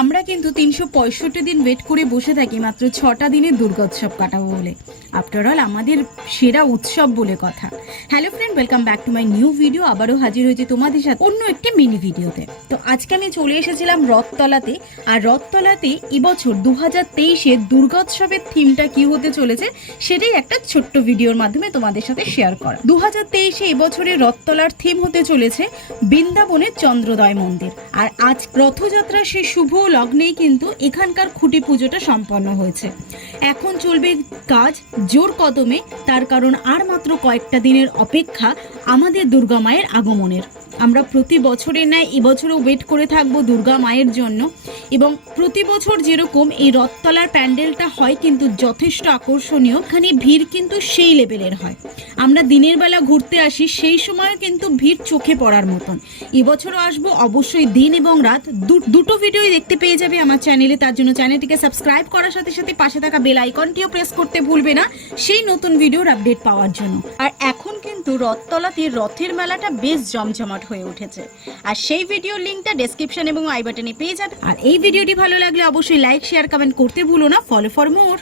আমরা কিন্তু তিনশো পঁয়ষট্টি দিন ওয়েট করে বসে থাকি, মাত্র ছটা দিনের দুর্গোৎসব কাটাবো বলে। আফটার অল আমাদের সেরা উৎসব বলে কথা। Hello friend welcome back to my new video আবারও হাজির হয়েছে তোমাদের সাথে অন্য একটি মিনি ভিডিওতে তো আজকে আমি চলে এসেছিলাম রথতলাতে। আর রথতলাতে এবছর দু হাজার তেইশে দুর্গোৎসবের থিমটা কি হতে চলেছে, সেটাই একটা ছোট্ট ভিডিওর মাধ্যমে তোমাদের সাথে শেয়ার করা। দু হাজার তেইশে এবছরের রথতলার থিম হতে চলেছে বৃন্দাবনের চন্দ্রোদয় মন্দির। আর আজ রথযাত্রা সেই শুভ লগ্নেই কিন্তু এখানকার খুঁটি পুজোটা সম্পন্ন হয়েছে। এখন চলবে কাজ জোর কদমে, তার কারণ আর মাত্র কয়েকটা দিনের অপেক্ষা আমাদের দুর্গা মায়ের আগমনের। আমরা প্রতি বছরের ন্যায় এবছরও ওয়েট করে থাকব দুর্গা মায়ের জন্য এবং প্রতি বছর যেরকম এই রথতলার প্যান্ডেলটা হয় কিন্তু যথেষ্ট আকর্ষণীয় এখানে ভিড় কিন্তু সেই লেভেলের হয়। আমরা দিনের বেলা ঘুরতে আসি, সেই সময়ও কিন্তু ভিড় চোখে পড়ার মতন। এবছরও আসব অবশ্যই দিন এবং রাত। দুটো ভিডিওই দেখতে পেয়ে যাবে আমার চ্যানেলে তার জন্য চ্যানেলটিকে সাবস্ক্রাইব করার সাথে সাথে পাশে থাকা বেল আইকনটিও প্রেস করতে ভুলবে না, সেই নতুন ভিডিওর আপডেট পাওয়ার জন্য। আর এখন কিন্তু রথতলাতে রথের মেলাটা বেশ জমজমাট হয়ে উঠেছে। আর সেই ভিডিও লিঙ্কটা ডেসক্রিপশন এবং আই বাটনে পেয়ে যাবে। আর এই ভিডিওটি ভালো লাগলে অবশ্যই লাইক শেয়ার কমেন্ট করতে ভুলো না। Follow for more